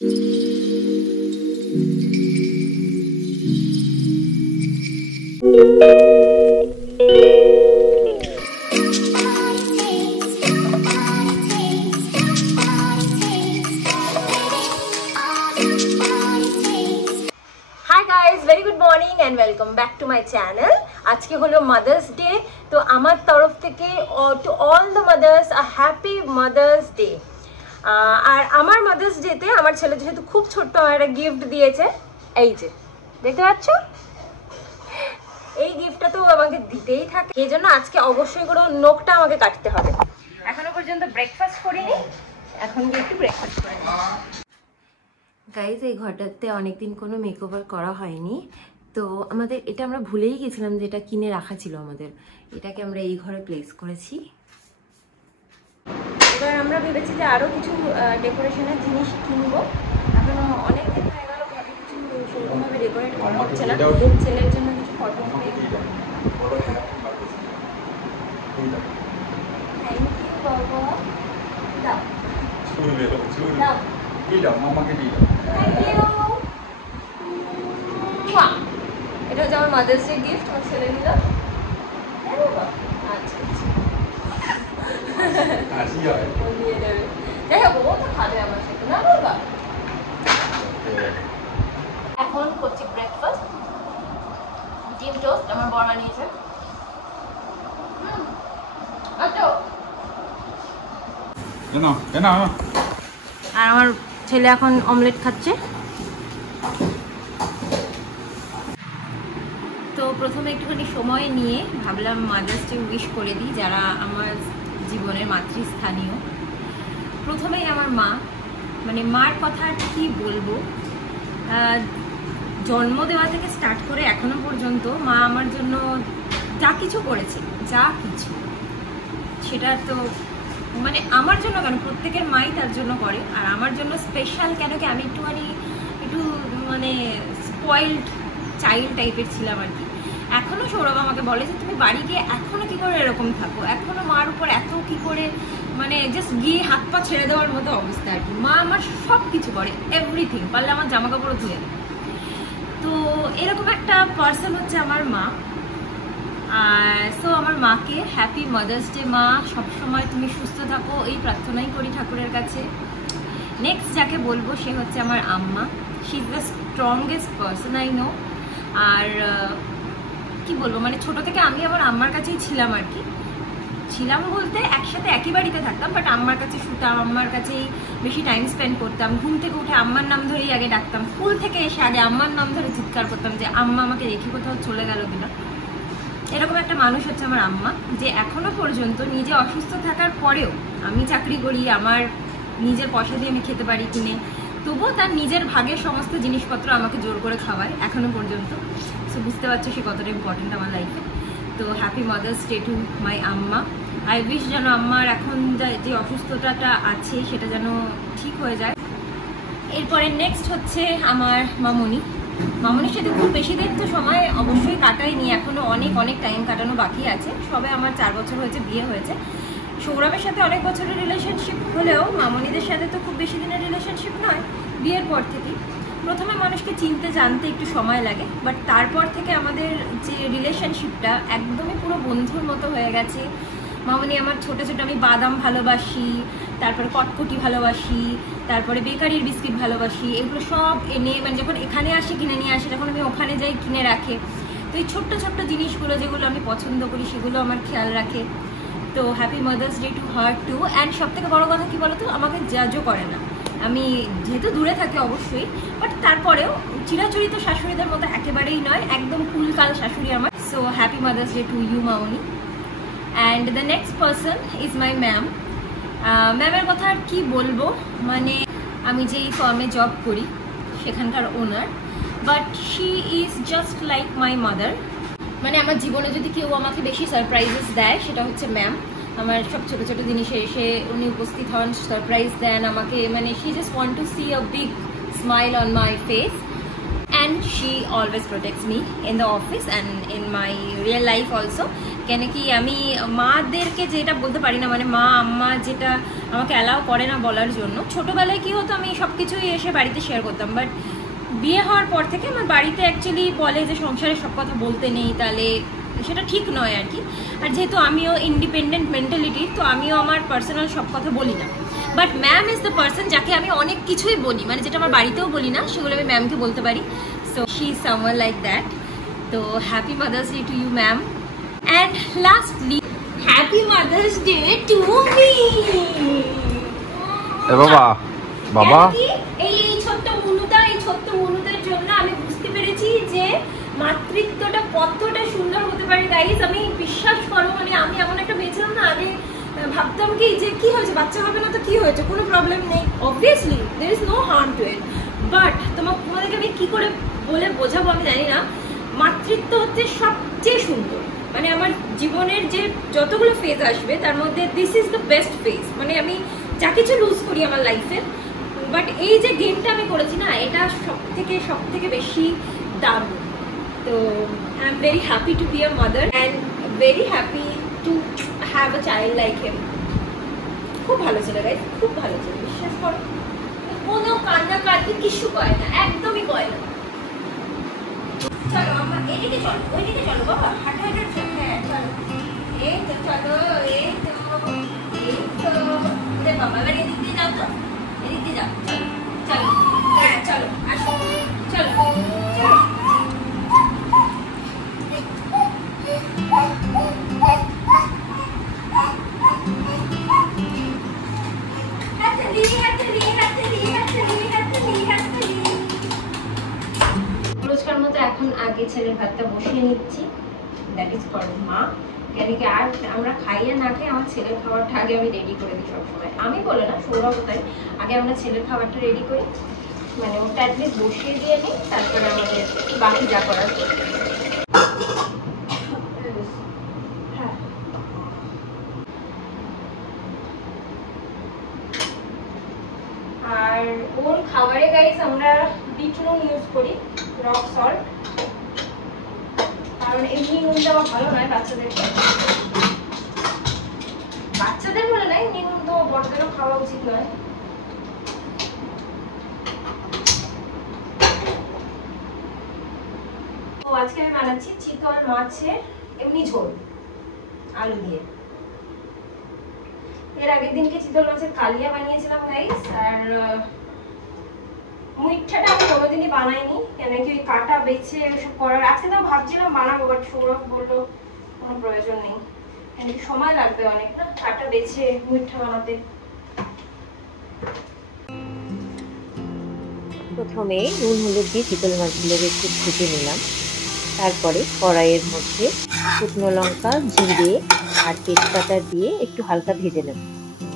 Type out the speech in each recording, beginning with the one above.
very good morning and welcome back to my channel. আজকে হলো mother's day, তো আমার তরফ থেকে to all the mothers a happy mothers day. আর আমার মাদার্স ডেতে আমার ছেলে যেহেতু খুব ছোট্ট আমার একটা গিফট দিয়েছে, এই যে দেখতে পাচ্ছ, এই গিফটটা তো আমাকে দিতেই থাকে, এই জন্য আজকে অবশ্যই করে নখটা আমাকে কাটতে হবে। এখনো পর্যন্ত ব্রেকফাস্ট করিনি, এখন গিয়ে একটু ব্রেকফাস্ট করে নিই। গাইজ, এই ঘরটাতে অনেকদিন কোনো মেকওভার করা হয়নি, তো আমাদের এটা আমরা ভুলেই গেছিলাম যে এটা কিনে রাখা ছিল আমাদের। এটাকে আমরা এই ঘরে প্লেস করেছি। এবার আমরা ভেবেছি যে আরও কিছু ডেকোরেশনের জিনিস কিনবো। এখনো অনেক দিন হয়ে গেল, ঘরে কিছু সেরকমভাবে ডেকোরেট করা হচ্ছে না। ছেলের জন্য কিছু ফটো থ্যাংক ইউ বাবা, দাও দাও এটা হচ্ছে আমার মাদার্স ডে গিফট, আমার ছেলে দিল। যাই হোক, ও তো খাবে আমার সাথে না বাবা। এখন করছি ব্রেকফাস্ট, ডিম টোস্ট আমার বর বানিয়েছে। আর আমার ছেলে এখন অমলেট খাচ্ছে। তো প্রথমে একটুখানি সময় নিয়ে ভাবলাম মাদার্স ডে উইশ করে দিই যারা আমার জীবনের মাতৃস্থানীয়। প্রথমেই আমার মা, মানে মার কথা আর কি বলবো, জন্ম দেওয়া থেকে স্টার্ট করে এখনো পর্যন্ত মা আমার জন্য যা কিছু করেছে, যা কিছু, সেটা তো মানে আমার জন্য কেন, প্রত্যেকের মাই তার জন্য করে। আর আমার জন্য স্পেশাল কেন কি, আমি একটু মানে স্পয়েলড চাইল্ড টাইপের ছিলাম আর কি। এখনো সৌরভ আমাকে বলে যে তুমি বাড়ি গিয়ে এখনো কি করে এরকম থাকো, এখনো মার উপর এত কি করে, মানে জাস্ট গিয়ে হাত পা ছেড়ে দেওয়ার মতো অবস্থা আর কি। মা আমার সব কিছু করে, এভরিথিং, পারলে আমার জামা কাপড়ও ধুয়ে। তো এরকম একটা পার্সন হচ্ছে আমার মা। আর সো আমার মাকে হ্যাপি মাদার্স ডে মা, সবসময় তুমি সুস্থ থাকো এই প্রার্থনাই করি ঠাকুরের কাছে। নেক্সট যাকে বলবো সে হচ্ছে আমার আম্মা। She is the strongest person I know. আর কি বলবো, মানে ছোট থেকে আমি আমার আম্মার কাছেই ছিলাম আর কি। ছিলাম বলতে একসাথে একই বাড়িতে থাকতাম, বাট আম্মার কাছে শুতাম, আম্মার কাছেই বেশি টাইম স্পেন্ড করতাম। ঘুম থেকে উঠে আম্মার নাম ধরেই আগে ডাকতাম। স্কুল থেকে এসে আগে আম্মার নাম ধরে চিৎকার করতাম যে আম্মা আমাকে রেখে কোথাও চলে গেল কিনা। এরকম একটা মানুষ হচ্ছে আমার আম্মা, যে এখনো পর্যন্ত নিজে অসুস্থ থাকার পরেও, আমি চাকরি করি, আমার নিজের পয়সা দিয়ে আমি খেতে পারি কিনে, তবুও তার নিজের ভাগের সমস্ত জিনিসপত্র আমাকে জোর করে খাওয়ায় এখনো পর্যন্ত। সো বুঝতে পারছো সে কতটা ইম্পর্টেন্ট আমার লাইফে। তো happy mother's day to my আম্মা। আই উইশ যেন আম্মার এখন যে অসুস্থতাটা আছে সেটা যেন ঠিক হয়ে যায়। এরপরে নেক্সট হচ্ছে আমার মামনি। মামনির সাথে খুব বেশি দিন তো সময় অবশ্যই কাটাইনি, এখনো অনেক টাইম কাটানো বাকি আছে। সবে আমার 4 বছর হয়েছে বিয়ে হয়েছে। সৌরভের সাথে অনেক বছরের রিলেশনশিপ হলেও মামনিদের সাথে তো খুব বেশি দিনের রিলেশনশিপ নয়। বিয়ের পর থেকেই প্রথমে মানুষকে চিনতে জানতে একটু সময় লাগে, বাট তারপর থেকে আমাদের যে রিলেশনশিপটা একদমই পুরো বন্ধুর মতো হয়ে গেছে। মামনি আমার ছোট আমি বাদাম ভালোবাসি, তারপরে কটকটি ভালোবাসি, তারপরে বেকারির বিস্কিট ভালোবাসি, এগুলো সব এনে, মানে যখন এখানে আসি কিনে নিয়ে আসি, যখন আমি ওখানে যাই কিনে রাখে। তো এই ছোট্ট জিনিসগুলো যেগুলো আমি পছন্দ করি সেগুলো আমার খেয়াল রাখে। তো happy mother's day to her too. And সব থেকে বড়ো কথা কি বলতো, আমাকে জাজও করে না। আমি যেহেতু দূরে থাকি অবশ্যই, বাট তারপরেও চিরাচরিত শাশুড়িদের মতো একেবারেই নয়, একদম কুলকাল শাশুড়ি আমার। So happy mother's day to you Mouni. And the next person is my ma'am. ম্যামের কথা আর কি বলবো, মানে আমি যেই ফার্মে জব করি সেখানকার owner, but she is just like my mother. মানে আমার জীবনে যদি কেউ আমাকে বেশি সারপ্রাইজেস দেয় সেটা হচ্ছে ম্যাম। আমার সব ছোট জিনিসে এসে উনি উপস্থিত হন, সারপ্রাইজ দেন আমাকে, মানে she just want to C a big smile on my face. and she always protects me in the office and in my real life also. কেন কি আমি মাদেরকে যেটা বলতে পারি না, মানে মা আম্মা যেটা আমাকে অ্যালাউ করে না বলার জন্য, ছোটোবেলায় কী হতো আমি সব কিছুই এসে বাড়িতে শেয়ার করতাম, বাট বিয়ে হওয়ার পর থেকে আমার বাড়িতে অ্যাকচুয়ালি বলে যে সংসারে সব কথা বলতে নেই, তাহলে সেটা ঠিক নয় আর কি। আর যেহেতু আমিও ইন্ডিপেন্ডেন্ট মেন্টালিটির, তো আমিও আমার পার্সোনাল সব কথা বলি না, but ma'am is the person যাকে আমি অনেক কিছুই বলি, মানে যেটা আমার বাড়িতেও বলি না সেগুলো আমি ম্যামকে বলতে পারি। So she is someone like that. তো happy mother's day to you ma'am, and lastly happy mother's day to me. বাবা বাবা এই ছোট্ট মনুদের জন্য আমি বুঝতে পেরেছি যে মাতৃত্বটা কতটা সুন্দর হতে পারে গাইস। আমি বিশ্বাস করো, মানে আমি এমন একটা মেয়ে ছিলাম না, আগে ভাবতাম কি যে কি হয়েছে, বাচ্চা হবে না তো কি হয়েছে, কোনো প্রবলেম নেই, obviously there is no harm to it. But তোমাদেরকে আমি কি করে বলে বোঝাবো আমি জানি না, মাতৃত্ব হচ্ছে সবচেয়ে সুন্দর। মানে আমার জীবনের যে যতগুলো ফেজ আসবে তার মধ্যে this is the best phase. মানে আমি যা কিছু লুজ করি আমার লাইফে, বাট এই যে গেমটা আমি করেছি না, এটা সব থেকে বেশি দারুণ। তো I am very happy to be a mother and very happy to have a child like him. খুব ভালো ছেলে গাইস, খুব ভালো ছেলে, বিশ্বাস করো। কোনো কান্নাকাটি কিছু করে না, একদমই করে না। চলো আমরা এদিকে চলো, ওইদিকে চলো বাবা, হাঁটা হাঁটা চলো। হ্যাঁ চলো, এই তো চলো, এই তো রে বাবা, এবার এদিক দিয়ে যাও, তো এদিক দিয়ে যাও, চলো চলো, হ্যাঁ চলো আসো, চলো চলো। রোজকার মতো এখন আগে ছেলের ভাতটা বসিয়ে নিচ্ছি, দ্যাট ইজ ফর মা। কেন কি আর আমরা খাইয়ে না খাই, আমার ছেলের খাবারটা আগে আমি রেডি করে দিই সবসময়। আমি বলে না, সৌরভ তাই, আগে আমরা ছেলের খাবারটা রেডি করি, মানে ওটা অ্যাটলিস্ট বসিয়ে দিয়ে নিই, তারপরে আমাদের বাকি যা করার। হ্যাঁ আর ওর খাবারে গাইস আমরা বিট নুন ইউজ করি, রক সল্ট, কারণ এমনি নুন দেওয়া ভালো নয় বাচ্চাদেরকে। বাচ্চাদের বলে না, এমনি নুন তো বড়দেরও খাওয়া উচিত নয়। তো আজকে আমি বানাচ্ছি চিতল মাছের এমনি ঝোল আলু দিয়ে। এর আগের দিনকে চিতল মাছের কালিয়া বানিয়েছিলাম গাইস, আর মুইঠাটা আমি কোনোদিনই বানাইনি, কেন কি ওই কাটা বেছে ওসব করার। আজকে তো ভাবছিলাম বানাবো, বাট সৌরভ বললো কোনো প্রয়োজন নেই, কেন কি সময় লাগবে অনেক না কাটা বেছে মুইঠা বানাতে। প্রথমে নুন হলুদ দিয়ে চিতল মাছগুলোকে একটু ভেজে নিলাম, তারপরে কড়াইয়ের মধ্যে শুকনো লঙ্কা, জিরে আর তেজপাতা দিয়ে একটু হালকা ভেজে নেব।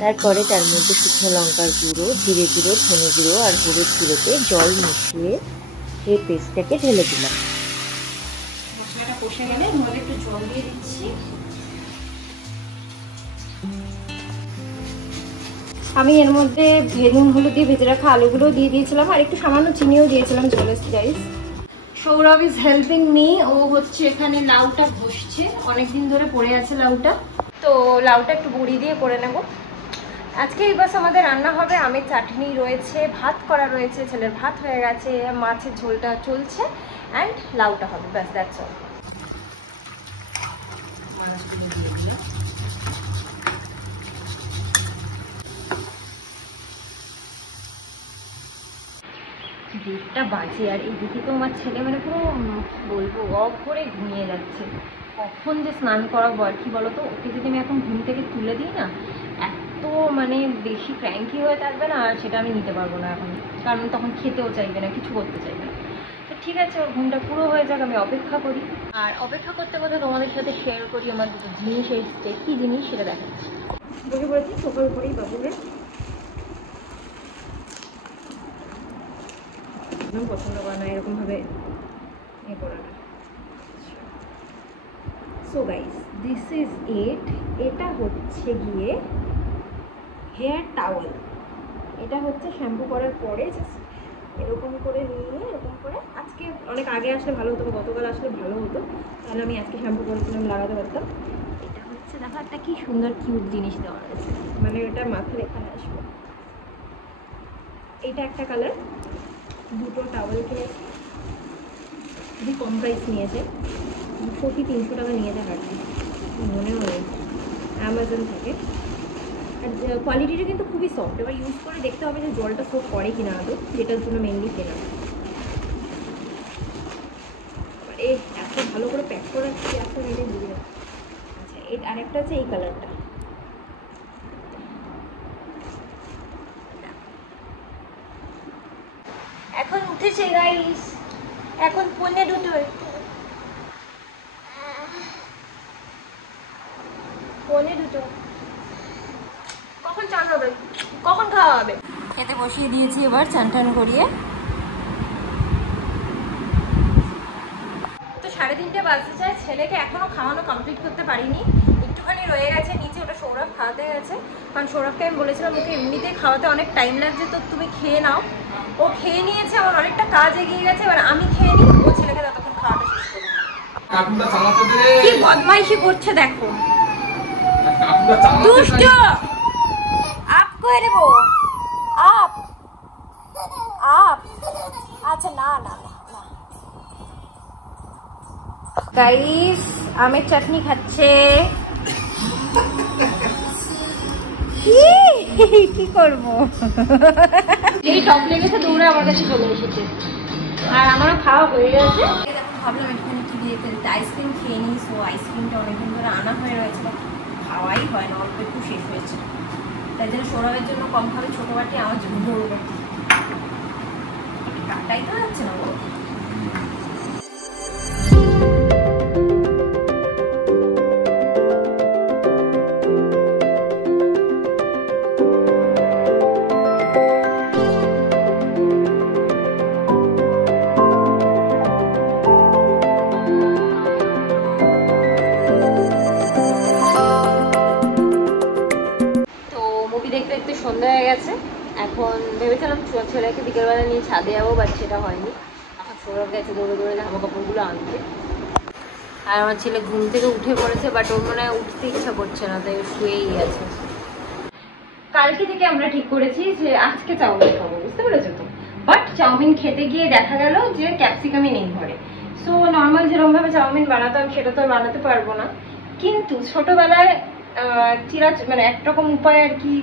তারপরে তার মধ্যে শুকনো লঙ্কার গুঁড়ো, জিরে গুঁড়ো, ধনে গুঁড়ো আর হলুদ গুঁড়োতে জল মিশিয়ে এই পেস্টটাকে ঢেলে দিলাম। মশলাটা কষে গেলে এর মধ্যে একটু জল দিয়ে দিচ্ছি। আমি এর মধ্যে নুন হলুদ দিয়ে ভেজে রাখা আলুগুলো দিয়ে দিয়েছিলাম, আর একটু সামান্য চিনিও দিয়েছিলাম ঝোলের guys. Sourav is helping me, ও হচ্ছে এখানে লাউটা ঘষছে, অনেকদিন ধরে পড়ে আছে লাউটা, তো লাউটা একটু বড়ি দিয়ে করে নেব। আজকে এই বাস আমাদের রান্না হবে, আমের চাটনি রয়েছে, ভাত করা রয়েছে, ছেলের ভাত হয়ে গেছে, মাছের ঝোলটা চলছে, অ্যান্ড লাউটা হবে, ব্যাস দ্যাটস অল। দেড়টা বাজে, আর এইদিকে তো আমার ছেলে মানে পুরো বলবো অফ করে ঘুমিয়ে যাচ্ছে। কখন যে স্নান করাবো আর কি বলতো, ওকে যদি আমি এখন ঘুম থেকে তুলে দিই না, এত মানে বেশি ক্র্যাঙ্কি হয়ে থাকবে না, আর সেটা আমি নিতে পারবো না এখন, কারণ তখন খেতেও চাইবে না, কিছু করতে চাইবে না। তো ঠিক আছে, ওর ঘুমটা পুরো হয়ে যাক, আমি অপেক্ষা করি। আর অপেক্ষা করতে করতে তোমাদের সাথে শেয়ার করি আমার দুটো জিনিস এসছে, কী জিনিস সেটা দেখাচ্ছি। বসে পড়েছি সোফার উপরেই বাবুরে, পছন্দ করে না এরকমভাবে এ করাটা। So guys, this is it. এটা হচ্ছে গিয়ে হেয়ার টাওয়েল, এটা হচ্ছে শ্যাম্পু করার পরে জাস্ট এরকম করে নিয়ে এরকম করে, আজকে অনেক আগে আসলে ভালো হতো, গতকাল আসলে ভালো হতো, তাহলে আমি আজকে শ্যাম্পু করেছিলাম, লাগাতে পারতাম। এটা হচ্ছে দেখো একটা কি সুন্দর কিউট জিনিস দেওয়া আছে, মানে এটা মাথার এখানে আসবে। এইটা একটা কালার, দুটো টাওয়েল কিনেছি, খুবই কম প্রাইস নিয়েছে, 300 টাকা নিয়েছে কাটতে, মনেও নেই, অ্যামাজন থেকে। আর কোয়ালিটিটা কিন্তু খুবই সফট, এবার ইউজ করে দেখতে হবে যে জলটা সোপ করে কিনা আদৌ, যেটার জন্য মেনলি কেনা। এ এত ভালো করে প্যাক করে রাখছি, এত রেটে বুঝে যাচ্ছে। আচ্ছা, এর আরেকটা হচ্ছে এই কালারটা, এখন উঠেছে গাইস, এখন 1:45, 1:45। কখন চান হবে, কখন খাওয়া হবে? খেতে বসিয়ে দিয়েছি এবার চান টান করিয়ে। তো 3:30 বাজতে যায়, ছেলেকে এখনো খাওয়ানো কমপ্লিট করতে পারিনি, একটুখানি রয়ে গেছে নিচে, ওটা সৌরভ খাওয়াতে গেছে, কারণ সৌরভকে আমি বলেছিলাম ওকে এমনিতেই খাওয়াতে অনেক টাইম লাগছে, তো তুমি খেয়ে নাও। ও খেয়ে নিয়েছে, আমার অনেকটা কাজ এগিয়ে গেছে, এবার আমি খেয়ে নিই, ও ছেলেকে ততক্ষণ খাওয়াতে শেষ করবো। কি বদমাইশি করছে দেখো, দুষ্ট। আপ করে দেবো, আপ আপ। আচ্ছা না না না, গাইস আমের চাটনি খাচ্ছে। কি করবো, যেই টপ লেগেছে দৌড়ে আমার কাছে চলে এসেছে, আর আমারও খাওয়া হয়ে গেছে। ভাবলাম এখানে কি দিয়ে ফেলতে, আইসক্রিম খেয়ে নিই। সো আইসক্রিমটা অনেকদিন ধরে আনা হয়ে রয়েছে, খাওয়াই হয় না, অল্প একটু শেষ হয়েছে, তাই জন্য সৌরভের জন্য কম খাবে ছোটো বাটি, আমার জন্য বড় বাটি। কাটাই তো যাচ্ছে না গো। সন্ধ্যা হয়ে গেছে, এখন ভেবেছিলাম ছেলেকে বিকেলবেলা নিয়ে ছাদে যাবো, বাট সেটা হয়নি। এখন সৌরভ গেছে দৌড়ে দৌড়ে জামা কাপড়গুলো আনতে, আর আমার ছেলে ঘুম থেকে উঠে পড়েছে, বাট ওর মনে হয় উঠতে ইচ্ছা করছে না, তাই শুয়েই আছে। কালকে থেকে আমরা ঠিক করেছি যে আজকে চাউমিন খাবো, বুঝতে পেরেছো তো? বাট চাউমিন খেতে গিয়ে দেখা গেল যে ক্যাপসিকামই নেই ঘরে। সো নর্মাল যেরকম ভাবে চাউমিন বানাতাম সেটা তো আর বানাতে পারবো না, কিন্তু ছোটবেলায় মানে একরকম উপায় আর কি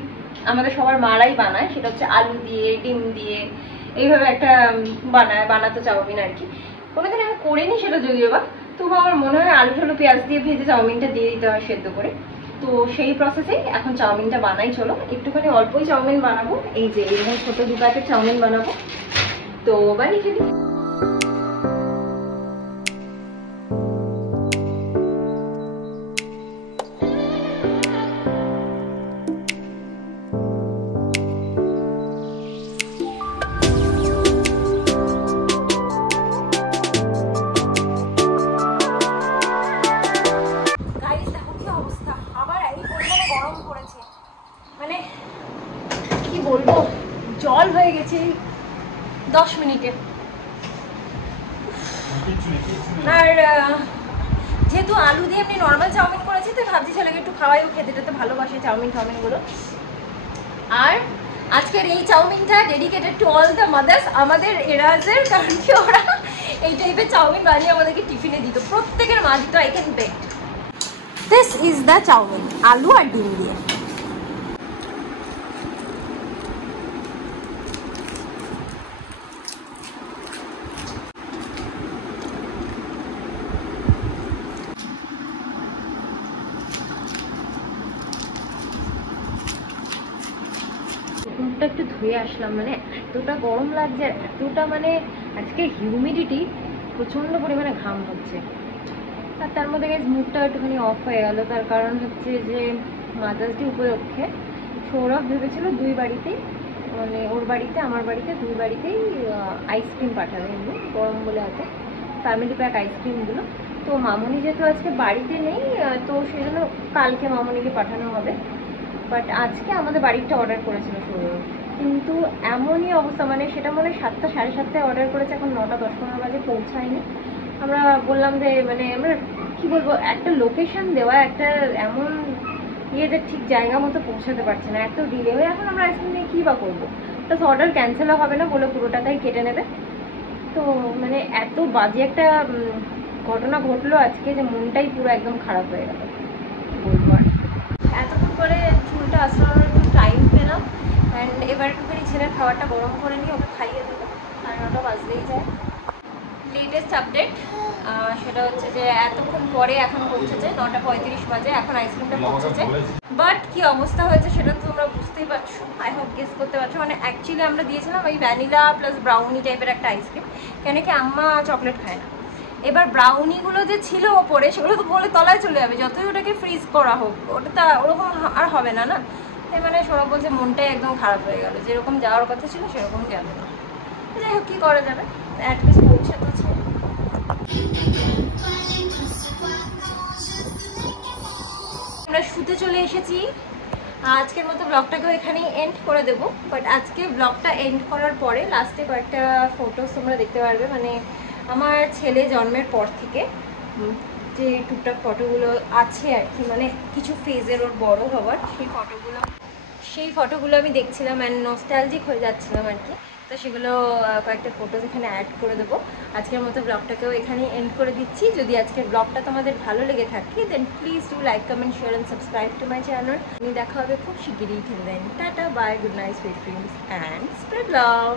আমাদের সবার মারাই বানায়, সেটা হচ্ছে আলু দিয়ে ডিম দিয়ে এইভাবে একটা বানাতো চাউমিন আর কি। কোনোদিন আমি করিনি সেটা যদিও বা, তবু আমার মনে হয় আলু ঝালু পেঁয়াজ দিয়ে ভেজে চাউমিনটা দিয়ে দিতে হয় সেদ্ধ করে। তো সেই প্রসেসেই এখন চাউমিনটা বানাই। চলো একটুখানি অল্পই চাউমিন বানাবো, এই যে এরকম ছোট 2 প্যাকেট চাউমিন বানাবো, তো বানিয়ে ফেলি। মানে কি বলবো, জল হয়ে গেছে 10 মিনিটে। আর যেহেতু আলু দিয়ে এমনি নর্মাল চাউমিন করেছি, তো ভাবছি ছেলেকে একটু খাওয়াইও, খেতে টেতে ভালোবাসে চাউমিনগুলো। আর আজকের এই চাউমিনটা dedicated to all the mother's, আমাদের এরাজের, কারণ কি ওরা এই টাইপের চাউমিন বানিয়ে আমাদেরকে টিফিনে দিত, প্রত্যেকের মা দিত। I can bet this is the chow mein, আলু আর ডিম দিয়ে। মুখটা একটু ধুয়ে আসলাম, মানে এতটা গরম লাগছে, এতটা মানে আজকে হিউমিডিটি, প্রচন্ড পরিমাণে ঘাম হচ্ছে। আর তার মধ্যে গেছে মুখটা একটুখানি অফ হয়ে গেল, তার কারণ হচ্ছে যে মাদার্স ডে উপলক্ষে সৌরভ ভেবেছিল 2 বাড়িতেই, মানে ওর বাড়িতে আমার বাড়িতে 2 বাড়িতেই আইসক্রিম পাঠাবে, এমনি গরম বলে আছে ফ্যামিলি প্যাক আইসক্রিমগুলো। তো মামনি যেহেতু আজকে বাড়িতে নেই, তো সেই জন্য কালকে মামনিকে পাঠানো হবে। বাট আজকে আমাদের বাড়িটা অর্ডার করেছিল সৌরভ, কিন্তু এমনই অবস্থা, মানে সেটা মনে হয় 7টা সাড়ে 7টায় অর্ডার করেছে, এখন 9টা 10-15 বাজে পৌঁছায়নি। আমরা বললাম যে মানে আমরা কি বলবো, একটা লোকেশন দেওয়া, একটা এমন যে ঠিক জায়গা মতো পৌঁছাতে পারছে না, এত ডিলে হয়ে। এখন আমরা আইসক্রিম নিয়ে কী বা করবো, প্লাস অর্ডার ক্যান্সেলও হবে না বলে পুরো টাকাই কেটে নেবে। তো মানে এত বাজে একটা ঘটনা ঘটলো আজকে যে মনটাই পুরো একদম খারাপ হয়ে গেল, বলবো। আর এতক্ষণ পরে চুলটা আসলে একটু টাইম পেলাম, অ্যান্ড এবার একটুখানি ছেলের খাবারটা গরম করে নিয়ে ওকে খাইয়ে দেবো, আর 9টা বাজলেই যায়। লেটেস্ট আপডেট সেটা হচ্ছে যে এতক্ষণ পরে এখন পৌঁছেছে, 9টা 35 বাজে, এখন আইসক্রিমটা পৌঁছেছে। বাট কি অবস্থা হয়েছে সেটা তো তোমরা বুঝতেই পারছো, আই হোপ গেস করতে পারছো। মানে অ্যাকচুয়ালি আমরা দিয়েছিলাম ওই ভ্যানিলা প্লাস ব্রাউনি টাইপের একটা আইসক্রিম, কেন কি আম্মা চকলেট খায় না। এবার ব্রাউনিগুলো যে ছিল ওপরে, সেগুলো তো বলে তলায় চলে যাবে যতই ওটাকে ফ্রিজ করা হোক, ওটা তো ওরকম আর হবে না না। তাই মানে সৌরভ বলছে মনটাই একদম খারাপ হয়ে গেল, যেরকম যাওয়ার কথা ছিল সেরকম গেল না। যাই হোক, কী করা যাবে, অ্যাটলিস্ট পৌঁছে তো ছিল। আমরা শুতে চলে এসেছি, আজকের মতো ব্লগটাকেও এখানেই এন্ড করে দেবো। বাট আজকে ব্লগটা এন্ড করার পরে লাস্টে কয়েকটা ফটোস তোমরা দেখতে পারবে, মানে আমার ছেলে জন্মের পর থেকে যে টুকটাক ফটোগুলো আছে আর কি, মানে কিছু ফেজের ওর বড় হওয়ার সেই ফটোগুলো আমি দেখছিলাম অ্যান্ড নস্টালজিক হয়ে যাচ্ছিলাম আর কি। তো সেগুলো কয়েকটা ফটোজ এখানে অ্যাড করে দেবো। আজকের মতো ব্লগটাকেও এখানেই এন্ড করে দিচ্ছি। যদি আজকের ব্লগটা তোমাদের ভালো লেগে থাকে then please do like, comment, share and subscribe to my channel. দেখা হবে খুব শিগগিরই। Till then tata, bye, good night, sweet dreams and spread love.